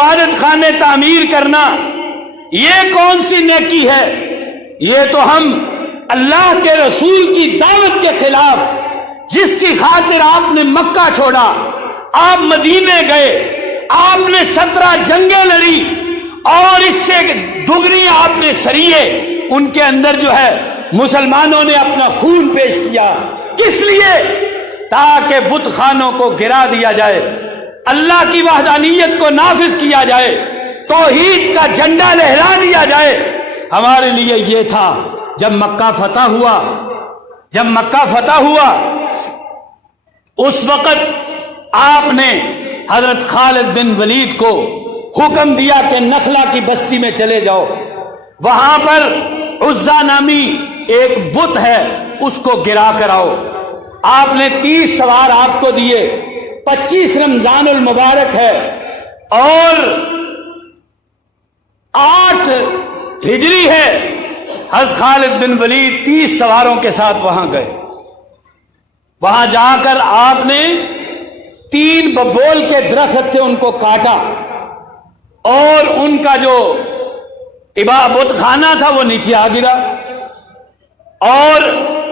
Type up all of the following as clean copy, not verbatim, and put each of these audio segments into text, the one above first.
عبادت خانے تعمیر کرنا یہ کون سی نیکی ہے؟ یہ تو ہم اللہ کے رسول کی دعوت کے خلاف، جس کی خاطر آپ نے مکہ چھوڑا، آپ مدینے گئے، آپ نے 17 جنگیں لڑی، اور اس سے دگنی آپ نے سریے ان کے اندر جو ہے مسلمانوں نے اپنا خون پیش کیا۔ کس لیے؟ تاکہ بت خانوں کو گرا دیا جائے، اللہ کی وحدانیت کو نافذ کیا جائے، توحید کا جھنڈا لہرا دیا جائے۔ ہمارے لیے یہ تھا۔ جب مکہ فتح ہوا اس وقت آپ نے حضرت خالد بن ولید کو حکم دیا کہ نخلا کی بستی میں چلے جاؤ، وہاں پر عزا نامی ایک بت ہے، اس کو گرا کر آؤ۔ آپ نے 30 سوار آپ کو دیے، 25 رمضان المبارک ہے اور 8 ہجری ہے۔ حضرت خالد بن ولید 30 سواروں کے ساتھ وہاں گئے۔ وہاں جا کر آپ نے 3 ببول کے درخت تھے ان کو کاٹا، اور ان کا جو بت خانہ تھا وہ نیچے آ گرا، اور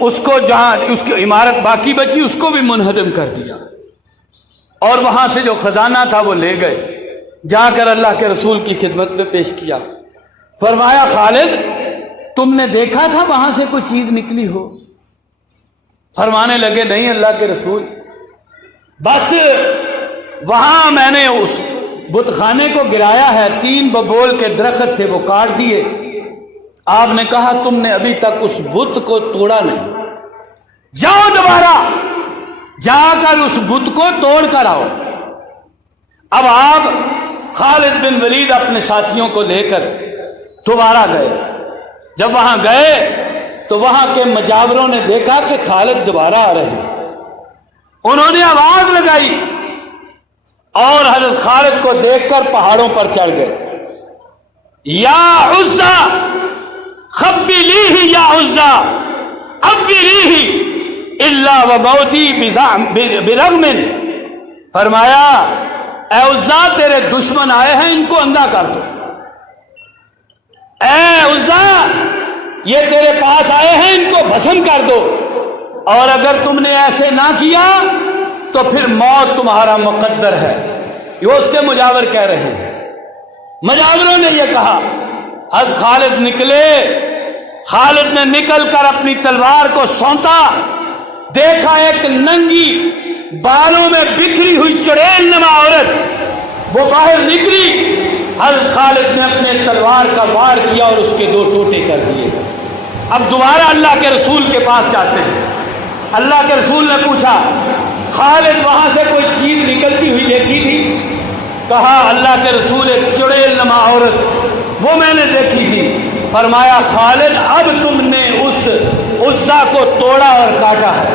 اس کو جہاں اس کی عمارت باقی بچی اس کو بھی منہدم کر دیا، اور وہاں سے جو خزانہ تھا وہ لے گئے، جا کر اللہ کے رسول کی خدمت میں پیش کیا۔ فرمایا خالد تم نے دیکھا تھا وہاں سے کوئی چیز نکلی ہو؟ فرمانے لگے نہیں اللہ کے رسول، بس وہاں میں نے اس بت خانے کو گرایا ہے، 3 ببول کے درخت تھے وہ کاٹ دیے۔ آپ نے کہا تم نے ابھی تک اس بت کو توڑا نہیں، جاؤ دوبارہ جا کر اس بت کو توڑ کر آؤ۔ اب آپ خالد بن ولید اپنے ساتھیوں کو لے کر دوبارہ گئے۔ جب وہاں گئے تو وہاں کے مجاوروں نے دیکھا کہ خالد دوبارہ آ رہے ہیں، انہوں نے آواز لگائی اور حضرت خالد کو دیکھ کر پہاڑوں پر چڑھ گئے۔ یا عزا خبلیہ یا عزا ابریہ الا وموتی برغم، فرمایا اے عزا تیرے دشمن آئے ہیں، ان کو اندھا کر دو۔ اے عزا یہ تیرے پاس آئے ہیں، ان کو بھسم کر دو، اور اگر تم نے ایسے نہ کیا تو پھر موت تمہارا مقدر ہے۔ یہ اس کے مجاور کہہ رہے ہیں۔ مجاوروں نے یہ کہا۔ حضرت خالد نکلے، خالد نے نکل کر اپنی تلوار کو سونتا، دیکھا ایک ننگی بالوں میں بکھری ہوئی چڑیل نما عورت وہ باہر نکلی۔ حضرت خالد نے اپنے تلوار کا وار کیا اور اس کے 2 ٹوٹے کر دیے۔ اب دوبارہ اللہ کے رسول کے پاس جاتے ہیں۔ اللہ کے رسول نے پوچھا خالد وہاں سے کوئی چیز نکلتی ہوئی دیکھی تھی؟ کہا اللہ کے رسول ایک چڑیل نما عورت وہ میں نے دیکھی تھی۔ فرمایا خالد اب تم نے اس عزا کو توڑا اور کاٹا ہے۔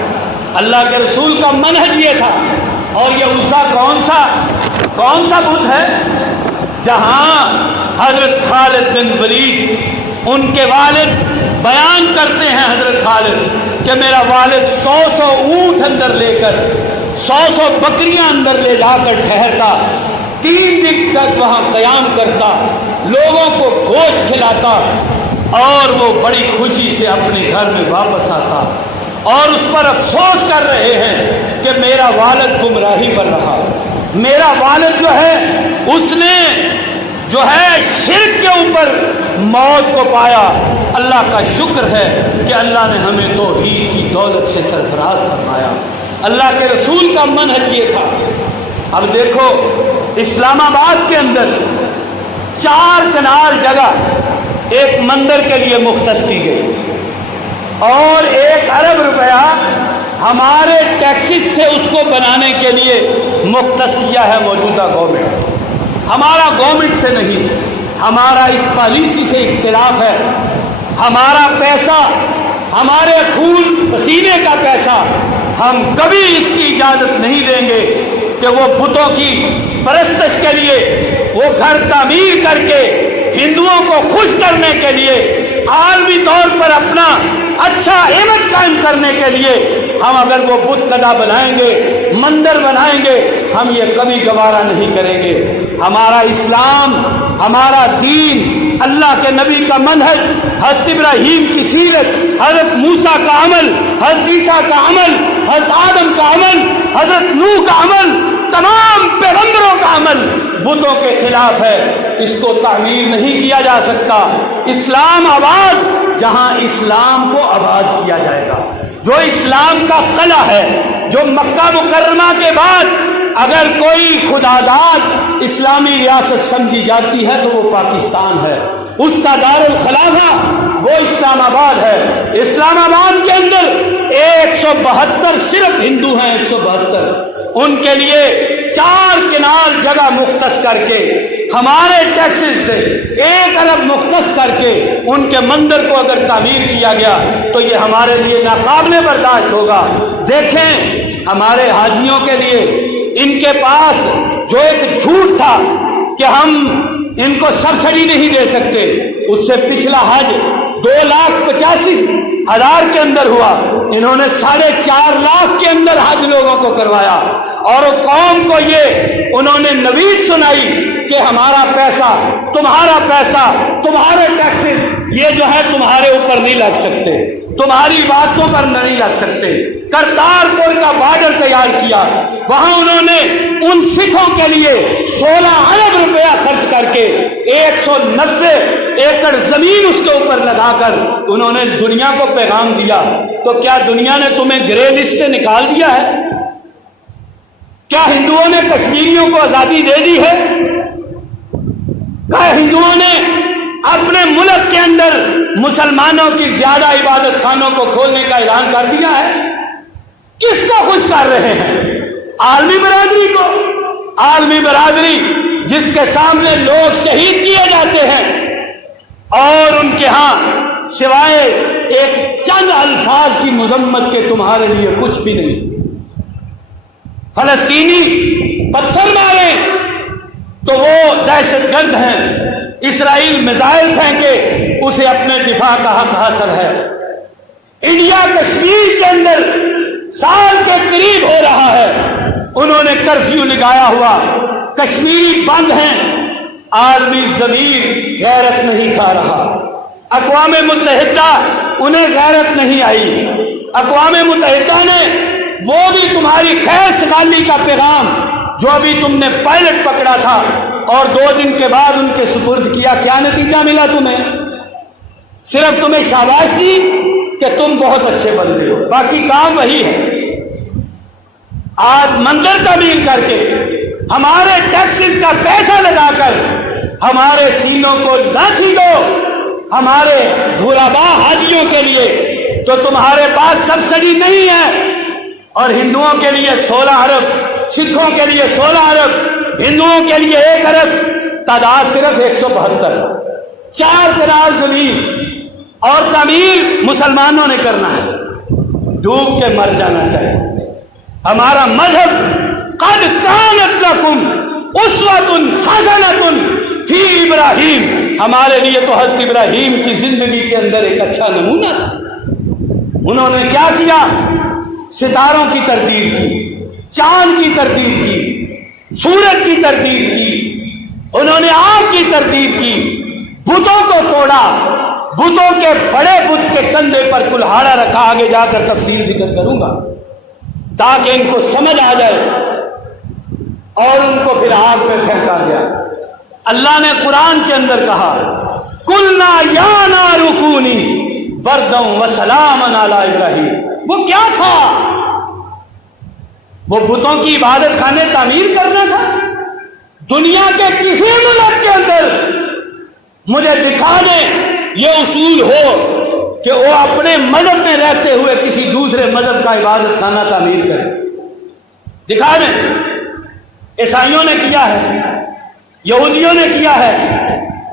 اللہ کے رسول کا منہج یہ تھا۔ اور یہ عزا کون سا بت ہے؟ جہاں حضرت خالد بن ولید ان کے والد بیان کرتے ہیں، حضرت خالد کہ میرا والد 100 اونٹ اندر لے کر 100 بکریاں اندر لے جا کر ٹھہرتا، 3 دن تک وہاں قیام کرتا، لوگوں کو گوشت کھلاتا، اور وہ بڑی خوشی سے اپنے گھر میں واپس آتا، اور اس پر افسوس کر رہے ہیں کہ میرا والد گمراہی پر رہا۔ میرا والد جو ہے اس نے جو ہے شرک کے اوپر موت کو پایا۔ اللہ کا شکر ہے کہ اللہ نے ہمیں توحید کی دولت سے سرفراز فرمایا۔ اللہ کے رسول کا منہج یہ تھا۔ اب دیکھو اسلام آباد کے اندر 4 کنال جگہ ایک مندر کے لیے مختص کی گئی، اور 1 ارب روپیہ ہمارے ٹیکسز سے اس کو بنانے کے لیے مختص کیا ہے موجودہ گورنمنٹ۔ ہمارا گورنمنٹ سے نہیں، ہمارا اس پالیسی سے اختلاف ہے۔ ہمارا پیسہ، ہمارے خون پسینے کا پیسہ، ہم کبھی اس کی اجازت نہیں دیں گے کہ وہ بتوں کی پرستش کے لیے، وہ گھر تعمیر کر کے ہندوؤں کو خوش کرنے کے لیے، عالمی طور پر اپنا اچھا امیج قائم کرنے کے لیے ہم اگر وہ بت کدا بنائیں گے، مندر بنائیں گے، ہم یہ کبھی گوارا نہیں کریں گے۔ ہمارا اسلام، ہمارا دین، اللہ کے نبی کا منہج، حضرت ابراہیم کی سیرت، حضرت موسیٰ کا عمل، حضرت عیسیٰ کا عمل، حضرت آدم کا عمل، حضرت نوح کا عمل، تمام پیغمبروں کا عمل بتوں کے خلاف ہے. اس کو تعمیر نہیں کیا جا سکتا. اسلام آباد جہاں اسلام کو آباد کیا جائے گا. جو اسلام کا قلعہ ہے، جو مکہ مکرمہ کے بعد اگر کوئی خداداد اسلامی ریاست سمجھی جاتی ہے تو وہ پاکستان ہے. اس کا دار الخلافہ وہ اسلام آباد ہے. اسلام آباد کے اندر 172 صرف ہندو ہیں. 172 ان کے لیے 4 کنال جگہ مختص کر کے ہمارے ٹیکسز سے 1 ارب مختص کر کے ان کے مندر کو اگر تعمیر کیا گیا تو یہ ہمارے لیے ناقابل برداشت ہوگا. دیکھیں ہمارے حاجیوں کے لیے ان کے پاس جو ایک جھوٹ تھا کہ ہم ان کو سبسڈی نہیں دے سکتے، اس سے پچھلا حج 2,85,000 کے اندر ہوا. انہوں نے 4.5 لاکھ کے اندر حج لوگوں کو کروایا اور قوم کو یہ انہوں نے نوید سنائی کہ ہمارا پیسہ، تمہارا پیسہ، تمہارے ٹیکسز یہ جو ہے تمہارے اوپر نہیں لگ سکتے، تمہاری باتوں پر نہیں لگ سکتے. کرتارپور کا بارڈر تیار کیا، وہاں انہوں نے ان سکھوں کے لیے 16 ارب روپیہ خرچ کر کے 190 ایکڑ زمین اس کے اوپر لگا کر انہوں نے دنیا کو پیغام دیا. تو کیا دنیا نے تمہیں گرے لسٹ سے نکال دیا ہے؟ کیا ہندوؤں نے کشمیریوں کو آزادی دے دی ہے؟ کیا ہندوؤں نے اپنے ملک کے اندر مسلمانوں کی زیادہ عبادت خانوں کو کھولنے کا اعلان کر دیا ہے؟ کس کو خوش کر رہے ہیں؟ عالمی برادری کو. عالمی برادری جس کے سامنے لوگ شہید کیے جاتے ہیں اور ان کے ہاں سوائے ایک چند الفاظ کی مذمت کے تمہارے لیے کچھ بھی نہیں. فلسطینی پتھر مارے تو وہ دہشت گرد ہیں، اسرائیل میزائل پھینکے اسے اپنے دفاع کا حق حاصل ہے. انڈیا کشمیر کے اندر سال کے قریب ہو رہا ہے، انہوں نے کرفیو لگایا ہوا، کشمیری بند ہیں، عالمی ضمیر غیرت نہیں کھا رہا. اقوام متحدہ انہیں غیرت نہیں آئی. اقوام متحدہ نے وہ بھی تمہاری خیر سگالی کا پیغام جو ابھی تم نے پائلٹ پکڑا تھا اور 2 دن کے بعد ان کے سپرد کیا، کیا نتیجہ ملا تمہیں؟ صرف تمہیں شاباش دی کہ تم بہت اچھے بندے ہو، باقی کام وہی ہے. آج منظر تعمیر کر کے ہمارے ٹیکسز کا پیسہ لگا کر ہمارے سینوں کو لاٹھی دو ہمارے غربا حاجیوں کے لیے، تو تمہارے پاس سبسڈی نہیں ہے. اور ہندوؤں کے لیے 16 ارب، سکھوں کے لیے 16 ارب، ہندوؤں کے لیے 1 ارب، تعداد صرف 172. 4 کنال زمین اور تعمیر مسلمانوں نے کرنا ہے. ڈوب کے مر جانا چاہیے. ہمارا مذہب قد کانت لکم اسوۃ حسنۃ فی ابراہیم، ہمارے لیے تو حضرت ابراہیم کی زندگی کے اندر ایک اچھا نمونہ تھا. انہوں نے کیا کیا؟ ستاروں کی تردید کی، چاند کی تردید کی، سورج کی تردید کی، انہوں نے آگ کی تردید کی، بتوں کو توڑا. بتوں کے بڑے بت کے کندھے پر کلہاڑا رکھا، آگے جا کر تفصیل ذکر کروں گا تاکہ ان کو سمجھ آ جائے، اور ان کو پھر آگ میں پھینکا گیا. اللہ نے قرآن کے اندر کہا قُلْنَا يَا نَارُ كُونِي بَرْدًا وَسَلَامًا عَلَىٰ إِبْرَاهِيمَ. وہ کیا تھا؟ وہ بتوں کی عبادت خانے تعمیر کرنا تھا؟ دنیا کے کسی ملک کے اندر مجھے دکھا دیں یہ اصول ہو کہ وہ اپنے مذہب میں رہتے ہوئے کسی دوسرے مذہب کا عبادت خانہ تعمیر کرے. دکھا دیں. عیسائیوں نے کیا ہے، یہودیوں نے کیا ہے،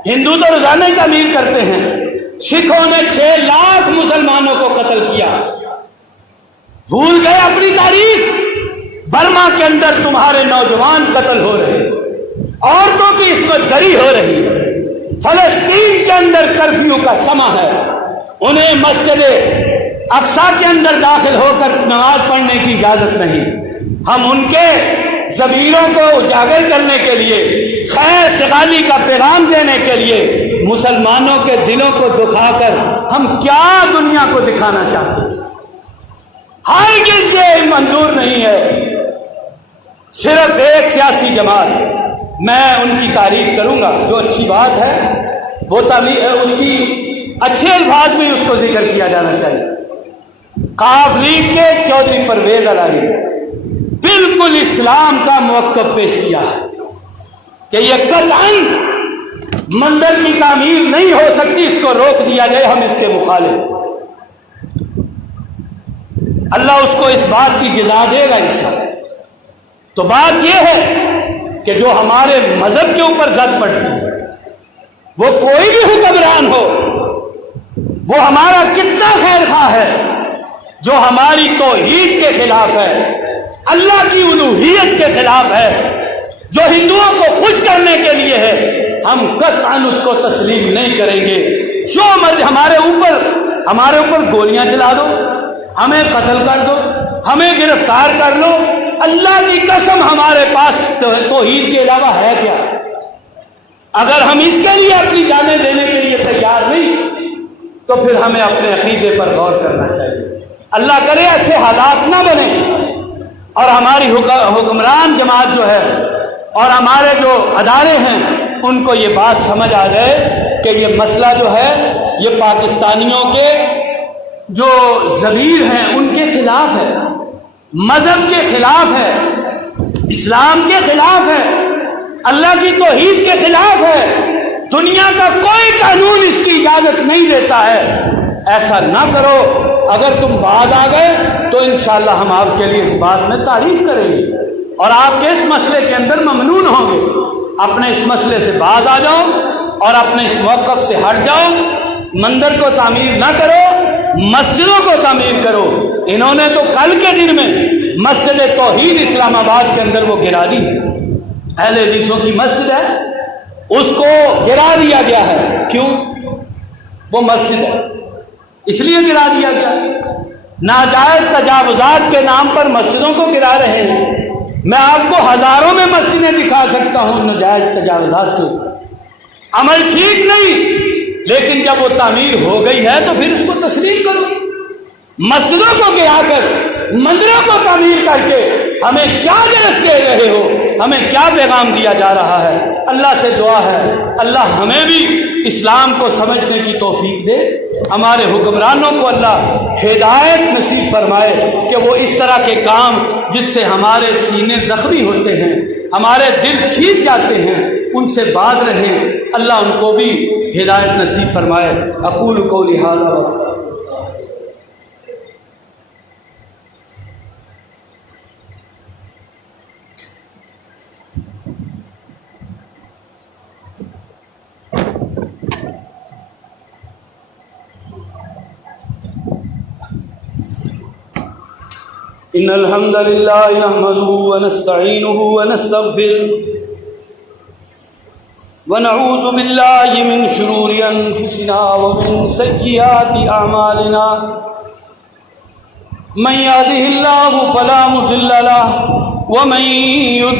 ہندو تو روزانہ ہی تعمیر کرتے ہیں. سکھوں نے 6 لاکھ مسلمانوں کو قتل کیا. بھول گئے اپنی تاریخ. برما کے اندر تمہارے نوجوان قتل ہو رہے ہیں، عورتوں کی عصمت دری ہو رہی ہے. فلسطین کے اندر کرفیو کا سما ہے، انہیں مسجد اقصی کے اندر داخل ہو کر نماز پڑھنے کی اجازت نہیں. ہم ان کے ضمیروں کو اجاگر کرنے کے لیے خیر سگالی کا پیغام دینے کے لیے مسلمانوں کے دلوں کو دکھا کر ہم کیا دنیا کو دکھانا چاہتے ہیں؟ ہرگز یہ منظور نہیں ہے۔ صرف ایک سیاسی جماعت، میں ان کی تعریف کروں گا، جو اچھی بات ہے وہ اس کی اچھے الفاظ میں اس کو ذکر کیا جانا چاہیے۔ قاف لیگ کے چودھری پرویز الہی نے بالکل اسلام کا موقف پیش کیا ہے کہ یہ قطعاً مندر کی تعمیر نہیں ہو سکتی، اس کو روک دیا جائے، ہم اس کے مخالف۔ اللہ اس کو اس بات کی جزا دے گا انشاءاللہ۔ تو بات یہ ہے کہ جو ہمارے مذہب کے اوپر زد پڑتی ہے، وہ کوئی بھی حکمران ہو، وہ ہمارا کتنا خیر خواہ ہے، جو ہماری توحید کے خلاف ہے، اللہ کی الوہیت کے خلاف ہے، جو ہندوؤں کو خوش کرنے کے لیے ہے، ہم قطعاً اس کو تسلیم نہیں کریں گے۔ جو مرضی ہمارے اوپر گولیاں چلا دو، ہمیں قتل کر دو، ہمیں گرفتار کر لو، اللہ کی قسم ہمارے پاس توحید کے علاوہ ہے کیا؟ اگر ہم اس کے لیے اپنی جانیں دینے کے لیے تیار نہیں تو پھر ہمیں اپنے عقیدے پر غور کرنا چاہیے۔ اللہ کرے ایسے حالات نہ بنے اور ہماری حکمران جماعت جو ہے اور ہمارے جو ادارے ہیں ان کو یہ بات سمجھ آ جائے کہ یہ مسئلہ جو ہے یہ پاکستانیوں کے جو ضمیر ہیں ان کے خلاف ہے، مذہب کے خلاف ہے، اسلام کے خلاف ہے، اللہ کی توحید کے خلاف ہے۔ دنیا کا کوئی قانون اس کی اجازت نہیں دیتا ہے۔ ایسا نہ کرو۔ اگر تم باز آ گئے تو انشاءاللہ ہم آپ کے لیے اس بات میں تعریف کریں گے اور آپ کے اس مسئلے کے اندر ممنون ہوں گے۔ اپنے اس مسئلے سے باز آ جاؤ اور اپنے اس موقف سے ہٹ جاؤ۔ مندر کو تعمیر نہ کرو، مسجدوں کو تعمیر کرو۔ انہوں نے تو کل کے دن میں مسجد توحید اسلام آباد کے اندر وہ گرا دی ہے، اہل حدیثوں کی مسجد ہے، اس کو گرا دیا گیا ہے۔ کیوں؟ وہ مسجد ہے اس لیے گرا دیا گیا۔ ناجائز تجاوزات کے نام پر مسجدوں کو گرا رہے ہیں۔ میں آپ کو ہزاروں میں مسجدیں دکھا سکتا ہوں ناجائز تجاوزات کے اوپر۔ عمل ٹھیک نہیں، لیکن جب وہ تعمیر ہو گئی ہے تو پھر اس کو تسلیم کرو۔ مسجدوں کو گرا کر، مندروں کو تعمیر کر کے ہمیں کیا درس دے رہے ہو؟ ہمیں کیا پیغام دیا جا رہا ہے؟ اللہ سے دعا ہے اللہ ہمیں بھی اسلام کو سمجھنے کی توفیق دے، ہمارے حکمرانوں کو اللہ ہدایت نصیب فرمائے کہ وہ اس طرح کے کام جس سے ہمارے سینے زخمی ہوتے ہیں، ہمارے دل چھیٹ جاتے ہیں، ان سے باز رہیں۔ اللہ ان کو بھی ہدایت نصیب فرمائے۔ اقول قولی ھذا ان الحمد لله نحمده ونستعينه ونستغفره ونعوذ بالله من شرور انفسنا ومن سيئات اعمالنا من يهده الله فلا مضل له ومن يضلل